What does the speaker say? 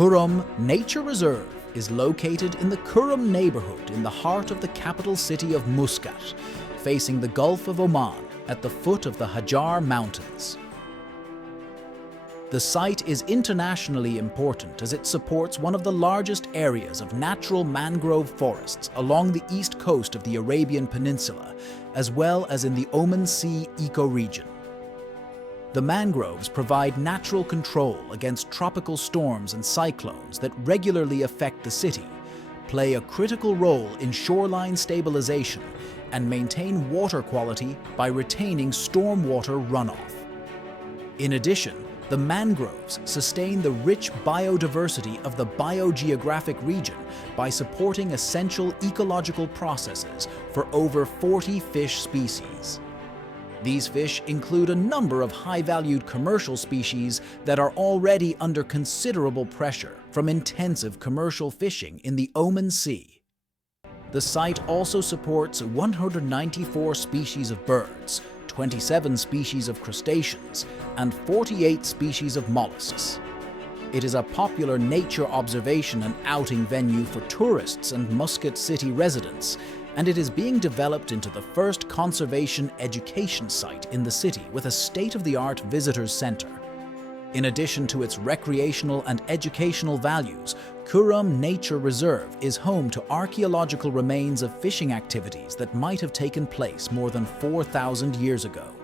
Qurum Nature Reserve is located in the Qurum neighborhood in the heart of the capital city of Muscat, facing the Gulf of Oman at the foot of the Hajar Mountains. The site is internationally important as it supports one of the largest areas of natural mangrove forests along the east coast of the Arabian Peninsula, as well as in the Oman Sea ecoregion. The mangroves provide natural control against tropical storms and cyclones that regularly affect the city, play a critical role in shoreline stabilization, and maintain water quality by retaining stormwater runoff. In addition, the mangroves sustain the rich biodiversity of the biogeographic region by supporting essential ecological processes for over 40 fish species. These fish include a number of high-valued commercial species that are already under considerable pressure from intensive commercial fishing in the Oman Sea. The site also supports 194 species of birds, 27 species of crustaceans, and 48 species of molluscs. It is a popular nature observation and outing venue for tourists and Muscat city residents, and it is being developed into the first conservation education site in the city with a state-of-the-art visitors center. In addition to its recreational and educational values, Qurum Nature Reserve is home to archaeological remains of fishing activities that might have taken place more than 4,000 years ago.